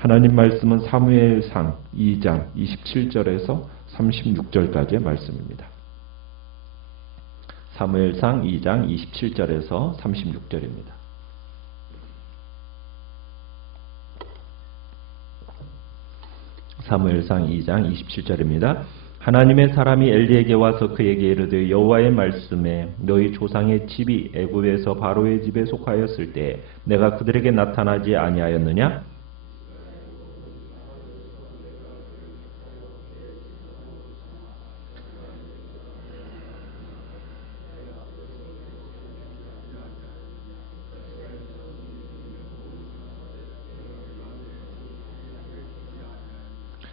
하나님 말씀은 사무엘상 2장 27절에서 36절까지의 말씀입니다. 사무엘상 2장 27절에서 36절입니다. 사무엘상 2장 27절입니다. 하나님의 사람이 엘리에게 와서 그에게 이르되 여호와의 말씀에 너희 조상의 집이 애굽에서 바로의 집에 속하였을 때 내가 그들에게 나타나지 아니하였느냐?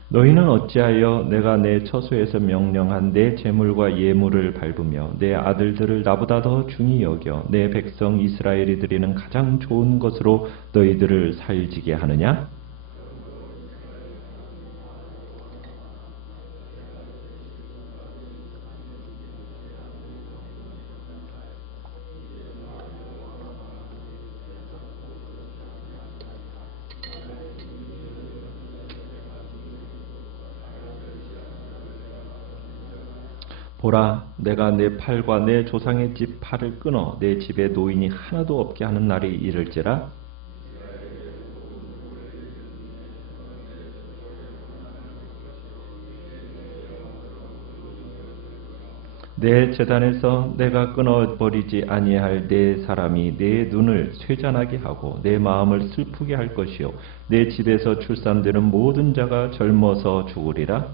너희는 어찌하여 내가 내 처소에서 명령한 내 제물과 예물을 밟으며 내 아들들을 나보다 더 중히 여겨 내 백성 이스라엘이 드리는 가장 좋은 것으로 너희들을 살지게 하느냐? 보라, 내가 내 팔과 내 조상의 집 팔을 끊어 내 집에 노인이 하나도 없게 하는 날이 이를지라. 내 제단에서 내가 끊어버리지 아니할 내 사람이 내 눈을 쇠잔하게 하고 내 마음을 슬프게 할 것이요 내 집에서 출산되는 모든 자가 젊어서 죽으리라.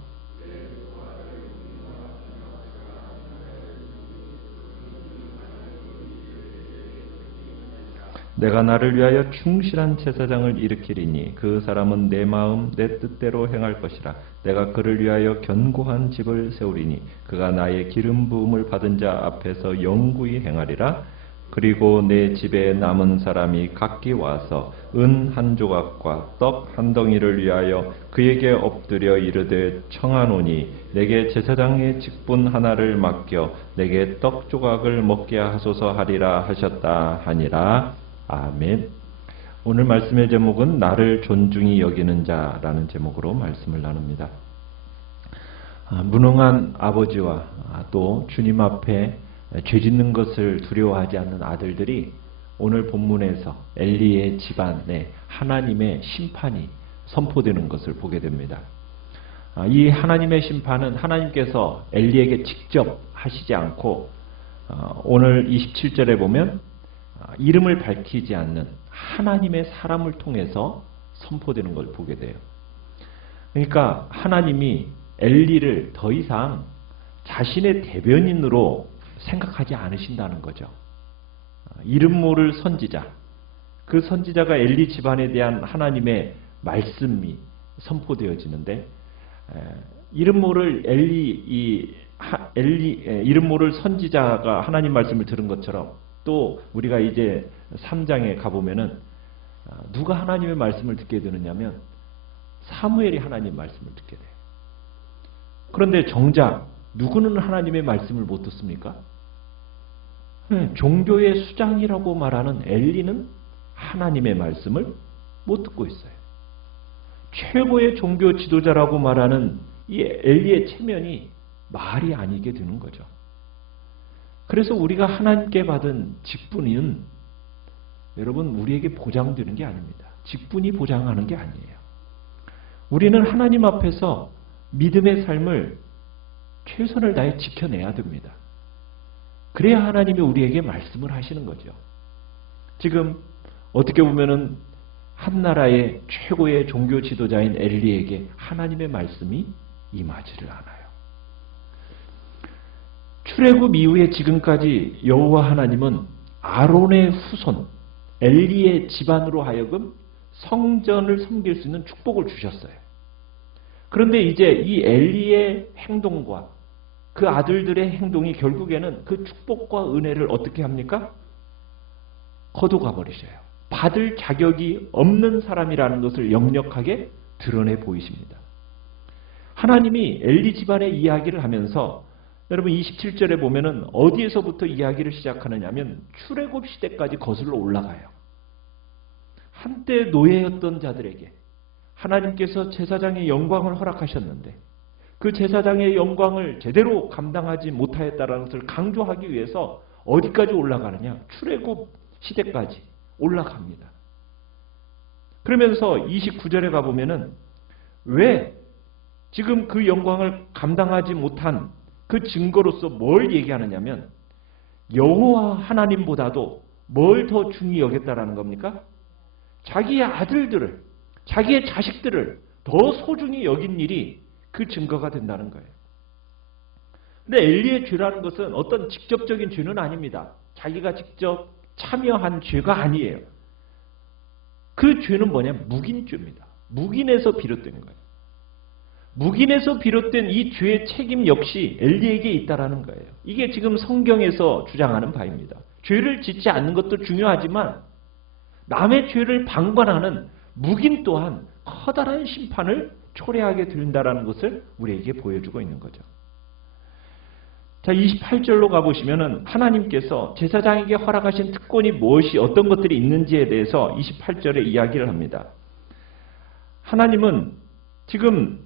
내가 나를 위하여 충실한 제사장을 일으키리니 그 사람은 내 마음 내 뜻대로 행할 것이라. 내가 그를 위하여 견고한 집을 세우리니 그가 나의 기름 부음을 받은 자 앞에서 영구히 행하리라. 그리고 내 집에 남은 사람이 각기 와서 은 한 조각과 떡 한 덩이를 위하여 그에게 엎드려 이르되 청하노니 내게 제사장의 직분 하나를 맡겨 내게 떡 조각을 먹게 하소서 하리라 하셨다 하니라. 아멘. 오늘 말씀의 제목은 나를 존중히 여기는 자라는 제목으로 말씀을 나눕니다. 무능한 아버지와 또 주님 앞에 죄 짓는 것을 두려워하지 않는 아들들이 오늘 본문에서 엘리의 집안에 하나님의 심판이 선포되는 것을 보게 됩니다. 이 하나님의 심판은 하나님께서 엘리에게 직접 하시지 않고 오늘 27절에 보면 이름을 밝히지 않는 하나님의 사람을 통해서 선포되는 걸 보게 돼요. 그러니까 하나님이 엘리를 더 이상 자신의 대변인으로 생각하지 않으신다는 거죠. 이름 모를 선지자, 그 선지자가 엘리 집안에 대한 하나님의 말씀이 선포되어지는데 이름 모를 이름 모를 선지자가 하나님 말씀을 들은 것처럼 또 우리가 이제 3장에 가보면은 누가 하나님의 말씀을 듣게 되느냐면 사무엘이 하나님 말씀을 듣게 돼요. 그런데 정작 누구는 하나님의 말씀을 못 듣습니까? 종교의 수장이라고 말하는 엘리는 하나님의 말씀을 못 듣고 있어요. 최고의 종교 지도자라고 말하는 이 엘리의 체면이 말이 아니게 되는 거죠. 그래서 우리가 하나님께 받은 직분은 여러분 우리에게 보장되는 게 아닙니다. 직분이 보장하는 게 아니에요. 우리는 하나님 앞에서 믿음의 삶을 최선을 다해 지켜내야 됩니다. 그래야 하나님이 우리에게 말씀을 하시는 거죠. 지금 어떻게 보면은 한 나라의 최고의 종교 지도자인 엘리에게 하나님의 말씀이 임하지를 않아요. 출애굽 이후에 지금까지 여호와 하나님은 아론의 후손 엘리의 집안으로 하여금 성전을 섬길 수 있는 축복을 주셨어요. 그런데 이제 이 엘리의 행동과 그 아들들의 행동이 결국에는 그 축복과 은혜를 어떻게 합니까? 거둬가 버리셔요. 받을 자격이 없는 사람이라는 것을 역력하게 드러내 보이십니다. 하나님이 엘리 집안의 이야기를 하면서 여러분 27절에 보면은 어디에서부터 이야기를 시작하느냐 하면 출애굽 시대까지 거슬러 올라가요. 한때 노예였던 자들에게 하나님께서 제사장의 영광을 허락하셨는데 그 제사장의 영광을 제대로 감당하지 못하였다는 것을 강조하기 위해서 어디까지 올라가느냐? 출애굽 시대까지 올라갑니다. 그러면서 29절에 가보면은 왜 지금 그 영광을 감당하지 못한 그 증거로서 뭘 얘기하느냐면 여호와 하나님보다도 뭘 더 중히 여겼다라는 겁니까? 자기의 아들들을, 자기의 자식들을 더 소중히 여긴 일이 그 증거가 된다는 거예요. 근데 엘리의 죄라는 것은 어떤 직접적인 죄는 아닙니다. 자기가 직접 참여한 죄가 아니에요. 그 죄는 뭐냐? 묵인죄입니다. 묵인에서 비롯된 거예요. 묵인에서 비롯된 이 죄의 책임 역시 엘리에게 있다라는 거예요. 이게 지금 성경에서 주장하는 바입니다. 죄를 짓지 않는 것도 중요하지만 남의 죄를 방관하는 묵인 또한 커다란 심판을 초래하게 된다라는 것을 우리에게 보여주고 있는 거죠. 자, 28절로 가보시면은 하나님께서 제사장에게 허락하신 특권이 무엇이 어떤 것들이 있는지에 대해서 28절에 이야기를 합니다. 하나님은 지금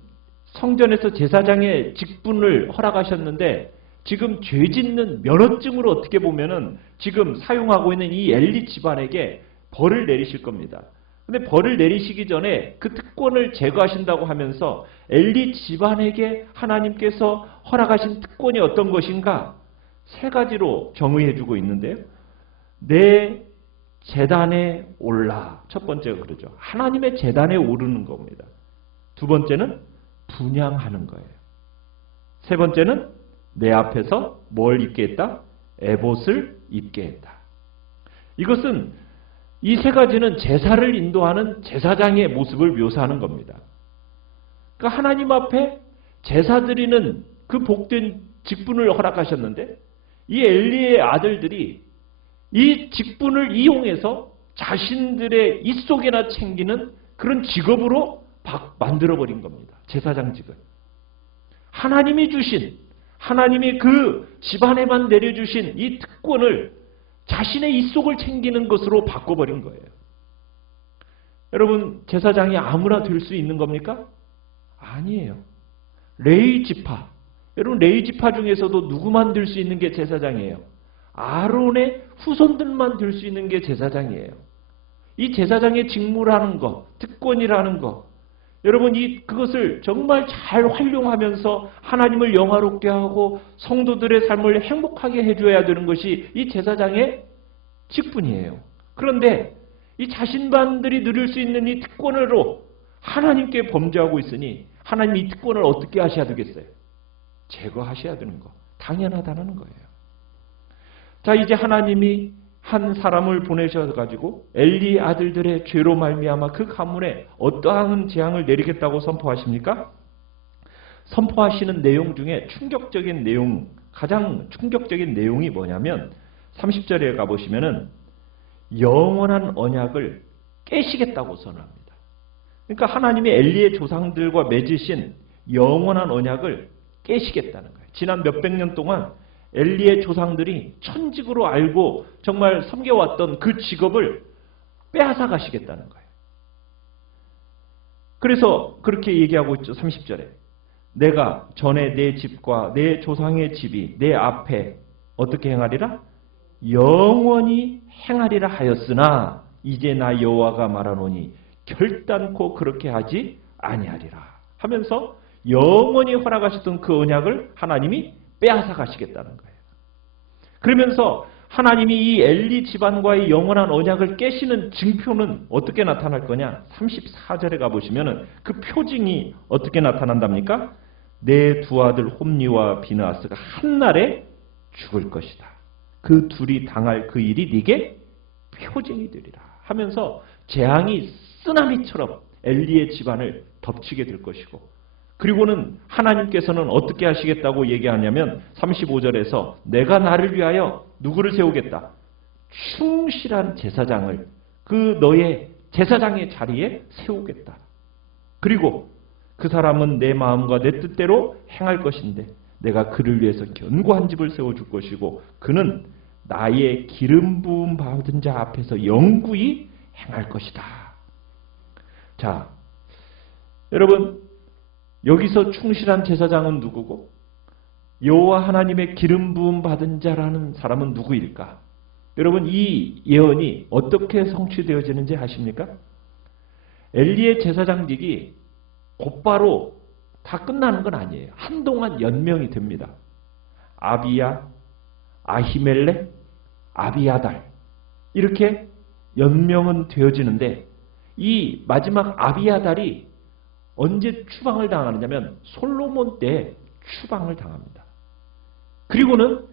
성전에서 제사장의 직분을 허락하셨는데 지금 죄 짓는 면허증으로 어떻게 보면은 지금 사용하고 있는 이 엘리 집안에게 벌을 내리실 겁니다. 근데 벌을 내리시기 전에 그 특권을 제거하신다고 하면서 엘리 집안에게 하나님께서 허락하신 특권이 어떤 것인가? 세 가지로 정의해주고 있는데요. 내 제단에 올라. 첫 번째가 그러죠. 하나님의 제단에 오르는 겁니다. 두 번째는 분향하는 거예요. 세 번째는 내 앞에서 뭘 입게 했다? 에봇을 입게 했다. 이것은 이 세 가지는 제사를 인도하는 제사장의 모습을 묘사하는 겁니다. 그러니까 하나님 앞에 제사 드리는 그 복된 직분을 허락하셨는데 이 엘리의 아들들이 이 직분을 이용해서 자신들의 입속에나 챙기는 그런 직업으로 만들어버린 겁니다. 제사장직을. 하나님이 주신, 하나님이 그 집안에만 내려주신 이 특권을 자신의 입속을 챙기는 것으로 바꿔버린 거예요. 여러분, 제사장이 아무나 될 수 있는 겁니까? 아니에요. 레위 지파. 여러분, 레위 지파 중에서도 누구만 될 수 있는 게 제사장이에요? 아론의 후손들만 될 수 있는 게 제사장이에요. 이 제사장의 직무라는 것, 특권이라는 것, 여러분 그것을 정말 잘 활용하면서 하나님을 영화롭게 하고 성도들의 삶을 행복하게 해줘야 되는 것이 이 제사장의 직분이에요. 그런데 이 자신만들이 누릴 수 있는 이 특권으로 하나님께 범죄하고 있으니 하나님이 이 특권을 어떻게 하셔야 되겠어요? 제거하셔야 되는 거. 당연하다는 거예요. 자, 이제 하나님이 한 사람을 보내셔가지고 엘리 아들들의 죄로 말미암아 그 가문에 어떠한 재앙을 내리겠다고 선포하십니까? 선포하시는 내용 중에 충격적인 내용, 가장 충격적인 내용이 뭐냐면 30절에 가보시면은 영원한 언약을 깨시겠다고 선언합니다. 그러니까 하나님이 엘리의 조상들과 맺으신 영원한 언약을 깨시겠다는 거예요. 지난 몇백 년 동안 엘리의 조상들이 천직으로 알고 정말 섬겨왔던 그 직업을 빼앗아 가시겠다는 거예요. 그래서 그렇게 얘기하고 있죠. 30절에. 내가 전에 내 집과 내 조상의 집이 내 앞에 어떻게 행하리라? 영원히 행하리라 하였으나 이제 나 여호와가 말하노니 결단코 그렇게 하지 아니하리라 하면서 영원히 허락하셨던 그 언약을 하나님이 빼앗아 가시겠다는 거예요. 그러면서 하나님이 이 엘리 집안과의 영원한 언약을 깨시는 증표는 어떻게 나타날 거냐? 34절에 가보시면 그 표징이 어떻게 나타난답니까? 내 두 아들 홈니와 비느하스가 한날에 죽을 것이다. 그 둘이 당할 그 일이 네게 표징이 되리라 하면서 재앙이 쓰나미처럼 엘리의 집안을 덮치게 될 것이고 그리고는 하나님께서는 어떻게 하시겠다고 얘기하냐면 35절에서 내가 나를 위하여 누구를 세우겠다? 충실한 제사장을 그 너의 제사장의 자리에 세우겠다. 그리고 그 사람은 내 마음과 내 뜻대로 행할 것인데 내가 그를 위해서 견고한 집을 세워줄 것이고 그는 나의 기름 부음 받은 자 앞에서 영구히 행할 것이다. 자, 여러분, 여기서 충실한 제사장은 누구고 여호와 하나님의 기름 부음 받은 자라는 사람은 누구일까? 여러분, 이 예언이 어떻게 성취되어지는지 아십니까? 엘리의 제사장직이 곧바로 다 끝나는 건 아니에요. 한동안 연명이 됩니다. 아비야, 아히멜렉, 아비아달 이렇게 연명은 되어지는데 이 마지막 아비아달이 언제 추방을 당하느냐면 솔로몬 때 추방을 당합니다. 그리고는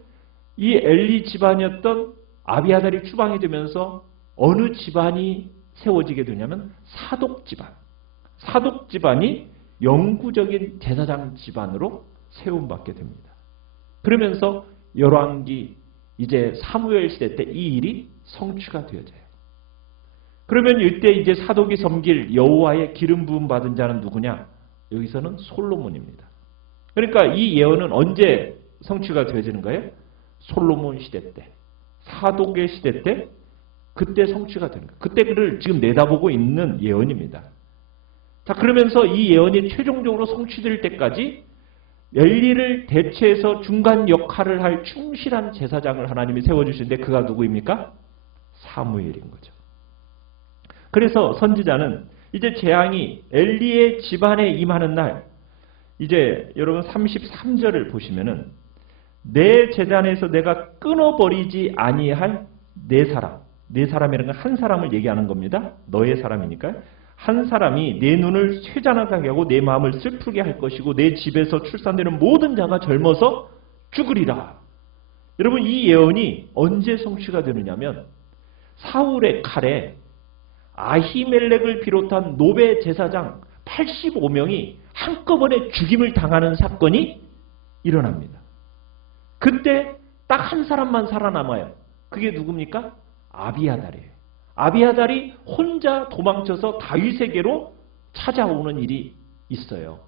이 엘리 집안이었던 아비아달이 추방이 되면서 어느 집안이 세워지게 되냐면 사독 집안. 사독 집안이 영구적인 제사장 집안으로 세움받게 됩니다. 그러면서 열왕기 이제 사무엘 시대 때 이 일이 성취가 되어져요. 그러면 이때 이제 사독이 섬길 여호와의 기름 부음 받은 자는 누구냐? 여기서는 솔로몬입니다. 그러니까 이 예언은 언제 성취가 되어지는 거예요? 솔로몬 시대 때, 사독의 시대 때, 그때 성취가 되는 거예요. 그때 그를 지금 내다보고 있는 예언입니다. 자, 그러면서 이 예언이 최종적으로 성취될 때까지 엘리를 대체해서 중간 역할을 할 충실한 제사장을 하나님이 세워주시는데 그가 누구입니까? 사무엘인 거죠. 그래서 선지자는 이제 재앙이 엘리의 집안에 임하는 날, 이제 여러분 33절을 보시면은 내 제단에서 내가 끊어버리지 아니할 네 사람, 네 사람이라는 건 한 사람을 얘기하는 겁니다. 너의 사람이니까. 한 사람이 내 눈을 쇠잔하게 하고 내 마음을 슬프게 할 것이고 내 집에서 출산되는 모든 자가 젊어서 죽으리라. 여러분, 이 예언이 언제 성취가 되느냐면 사울의 칼에 아히멜렉을 비롯한 노베 제사장 85명이 한꺼번에 죽임을 당하는 사건이 일어납니다. 그때 딱 한 사람만 살아남아요. 그게 누굽니까? 아비아달이에요. 아비아달이 혼자 도망쳐서 다윗에게로 찾아오는 일이 있어요.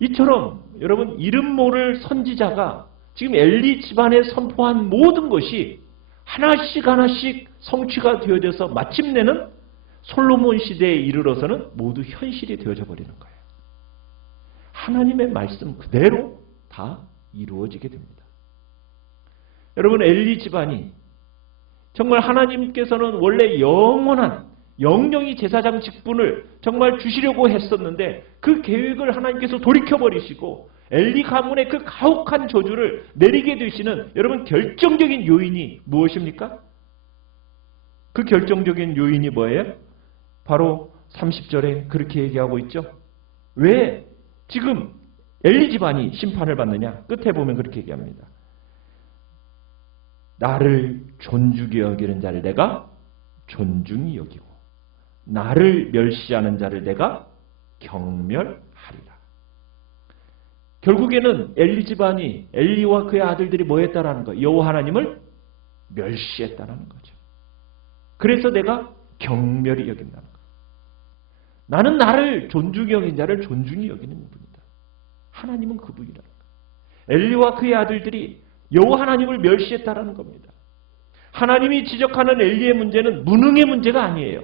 이처럼 여러분, 이름 모를 선지자가 지금 엘리 집안에 선포한 모든 것이 하나씩 하나씩 성취가 되어져서 마침내는 솔로몬 시대에 이르러서는 모두 현실이 되어져 버리는 거예요. 하나님의 말씀 그대로 다 이루어지게 됩니다. 여러분, 엘리 집안이 정말 하나님께서는 원래 영원한 영영이 제사장 직분을 정말 주시려고 했었는데 그 계획을 하나님께서 돌이켜버리시고 엘리 가문의 그 가혹한 저주를 내리게 되시는 여러분 결정적인 요인이 무엇입니까? 그 결정적인 요인이 뭐예요? 바로 30절에 그렇게 얘기하고 있죠. 왜 지금 엘리 집안이 심판을 받느냐? 끝에 보면 그렇게 얘기합니다. 나를 존중히 여기는 자를 내가 존중히 여기고 나를 멸시하는 자를 내가 경멸하리라. 결국에는 엘리 집안이 엘리와 그의 아들들이 뭐 했다라는 거예요? 여호와 하나님을 멸시했다라는 거죠. 그래서 내가 경멸히 여긴다는 거예요. 나는 나를 존중히 여긴 자를 존중히 여기는 분이다. 하나님은 그분이라는 거예요. 엘리와 그의 아들들이 여호와 하나님을 멸시했다라는 겁니다. 하나님이 지적하는 엘리의 문제는 무능의 문제가 아니에요.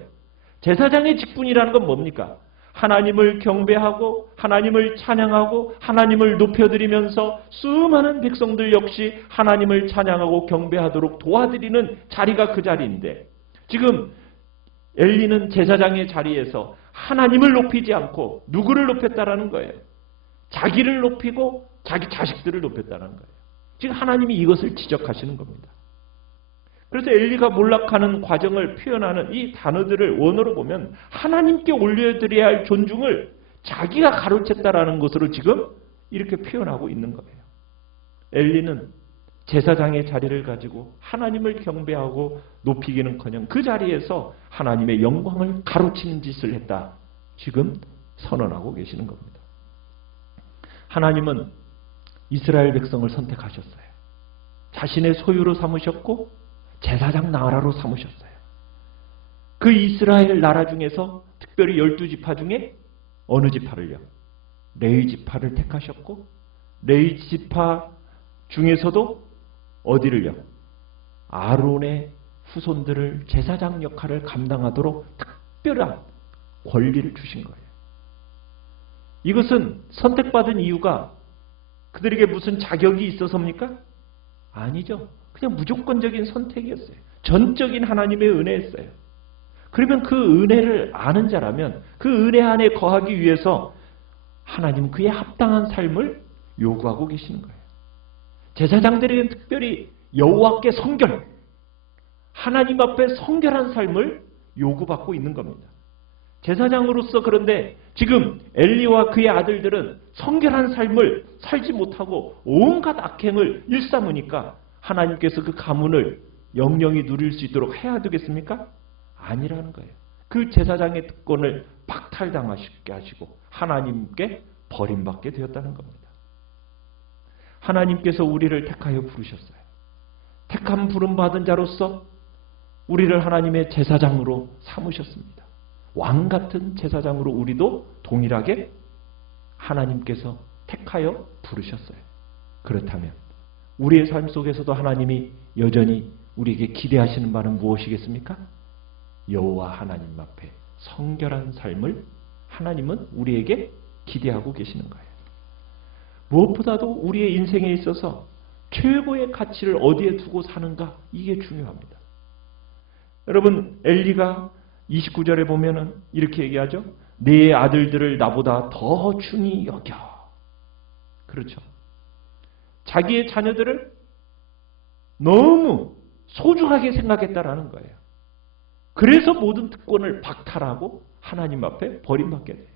제사장의 직분이라는 건 뭡니까? 하나님을 경배하고 하나님을 찬양하고 하나님을 높여드리면서 수많은 백성들 역시 하나님을 찬양하고 경배하도록 도와드리는 자리가 그 자리인데 지금 엘리는 제사장의 자리에서 하나님을 높이지 않고 누구를 높였다라는 거예요? 자기를 높이고 자기 자식들을 높였다는 거예요. 지금 하나님이 이것을 지적하시는 겁니다. 그래서 엘리가 몰락하는 과정을 표현하는 이 단어들을 원어로 보면 하나님께 올려드려야 할 존중을 자기가 가로챘다라는 것으로 지금 이렇게 표현하고 있는 거예요. 엘리는 제사장의 자리를 가지고 하나님을 경배하고 높이기는커녕 그 자리에서 하나님의 영광을 가로치는 짓을 했다. 지금 선언하고 계시는 겁니다. 하나님은 이스라엘 백성을 선택하셨어요. 자신의 소유로 삼으셨고 제사장 나라로 삼으셨어요. 그 이스라엘 나라 중에서 특별히 12지파 중에 어느 지파를요? 레위 지파를 택하셨고 레위 지파 중에서도 어디를요? 아론의 후손들을 제사장 역할을 감당하도록 특별한 권리를 주신 거예요. 이것은 선택받은 이유가 그들에게 무슨 자격이 있어서입니까? 아니죠. 그냥 무조건적인 선택이었어요. 전적인 하나님의 은혜였어요. 그러면 그 은혜를 아는 자라면 그 은혜 안에 거하기 위해서 하나님은 그에 합당한 삶을 요구하고 계시는 거예요. 제사장들에게는 특별히 여호와께 성결, 하나님 앞에 성결한 삶을 요구받고 있는 겁니다. 제사장으로서 그런데 지금 엘리와 그의 아들들은 성결한 삶을 살지 못하고 온갖 악행을 일삼으니까 하나님께서 그 가문을 영영히 누릴 수 있도록 해야 되겠습니까? 아니라는 거예요. 그 제사장의 특권을 박탈당하게 하시고 하나님께 버림받게 되었다는 겁니다. 하나님께서 우리를 택하여 부르셨어요. 택함 부름받은 자로서 우리를 하나님의 제사장으로 삼으셨습니다. 왕 같은 제사장으로 우리도 동일하게 하나님께서 택하여 부르셨어요. 그렇다면 우리의 삶 속에서도 하나님이 여전히 우리에게 기대하시는 바는 무엇이겠습니까? 여호와 하나님 앞에 성결한 삶을 하나님은 우리에게 기대하고 계시는 거예요. 무엇보다도 우리의 인생에 있어서 최고의 가치를 어디에 두고 사는가, 이게 중요합니다. 여러분, 엘리가 29절에 보면은 이렇게 얘기하죠. 내 아들들을 나보다 더 중히 여겨. 그렇죠. 자기의 자녀들을 너무 소중하게 생각했다라는 거예요. 그래서 모든 특권을 박탈하고 하나님 앞에 버림받게 돼요.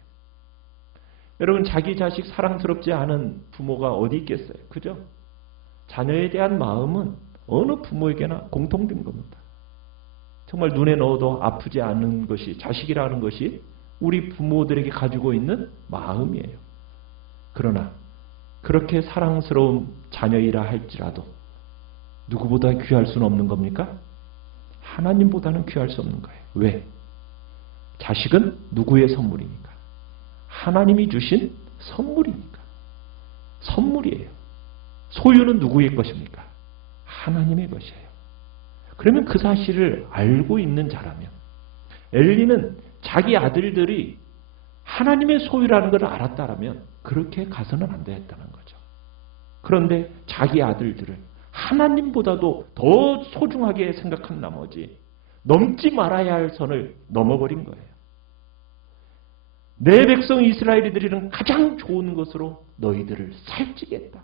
여러분, 자기 자식 사랑스럽지 않은 부모가 어디 있겠어요? 그죠? 자녀에 대한 마음은 어느 부모에게나 공통된 겁니다. 정말 눈에 넣어도 아프지 않은 것이, 자식이라는 것이 우리 부모들에게 가지고 있는 마음이에요. 그러나 그렇게 사랑스러운 자녀이라 할지라도 누구보다 귀할 수는 없는 겁니까? 하나님보다는 귀할 수 없는 거예요. 왜? 자식은 누구의 선물입니까? 하나님이 주신 선물이니까. 선물이에요. 소유는 누구의 것입니까? 하나님의 것이에요. 그러면 그 사실을 알고 있는 자라면, 엘리는 자기 아들들이 하나님의 소유라는 것을 알았다라면 그렇게 가서는 안 되었다는 거죠. 그런데 자기 아들들을 하나님보다도 더 소중하게 생각한 나머지 넘지 말아야 할 선을 넘어버린 거예요. 내 백성 이스라엘이들은 가장 좋은 것으로 너희들을 살찌겠다.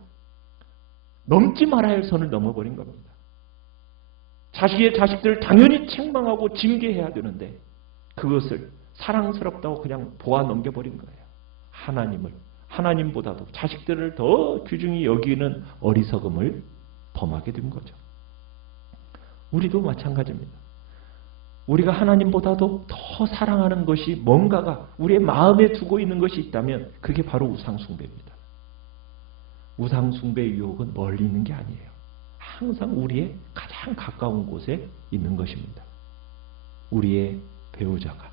넘지 말아야 할 선을 넘어버린 겁니다. 자식의 자식들을 당연히 책망하고 징계해야 되는데 그것을 사랑스럽다고 그냥 보아 넘겨버린 거예요. 하나님보다도 자식들을 더 귀중히 여기는 어리석음을 범하게 된 거죠. 우리도 마찬가지입니다. 우리가 하나님보다도 더 사랑하는 것이 뭔가가 우리의 마음에 두고 있는 것이 있다면 그게 바로 우상숭배입니다. 우상숭배의 유혹은 멀리 있는 게 아니에요. 항상 우리의 가장 가까운 곳에 있는 것입니다. 우리의 배우자가,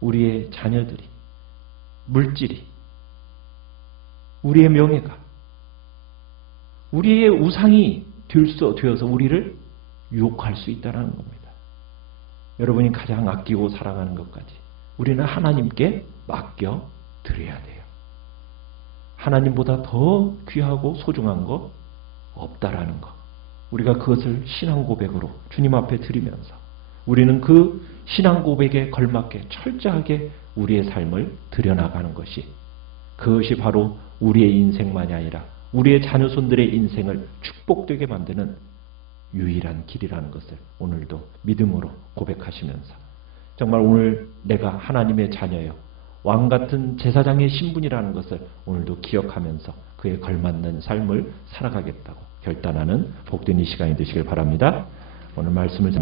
우리의 자녀들이, 물질이, 우리의 명예가, 우리의 우상이 되어서 우리를 유혹할 수 있다는 겁니다. 여러분이 가장 아끼고 사랑하는 것까지 우리는 하나님께 맡겨 드려야 돼요. 하나님보다 더 귀하고 소중한 거 없다라는 거. 우리가 그것을 신앙 고백으로 주님 앞에 드리면서 우리는 그 신앙 고백에 걸맞게 철저하게 우리의 삶을 드려나가는 것이, 그것이 바로 우리의 인생만이 아니라 우리의 자녀손들의 인생을 축복되게 만드는 유일한 길이라는 것을 오늘도 믿음으로 고백하시면서, 정말 오늘 내가 하나님의 자녀요, 왕같은 제사장의 신분이라는 것을 오늘도 기억하면서 그에 걸맞는 삶을 살아가겠다고 결단하는 복된 이 시간이 되시길 바랍니다. 오늘 말씀을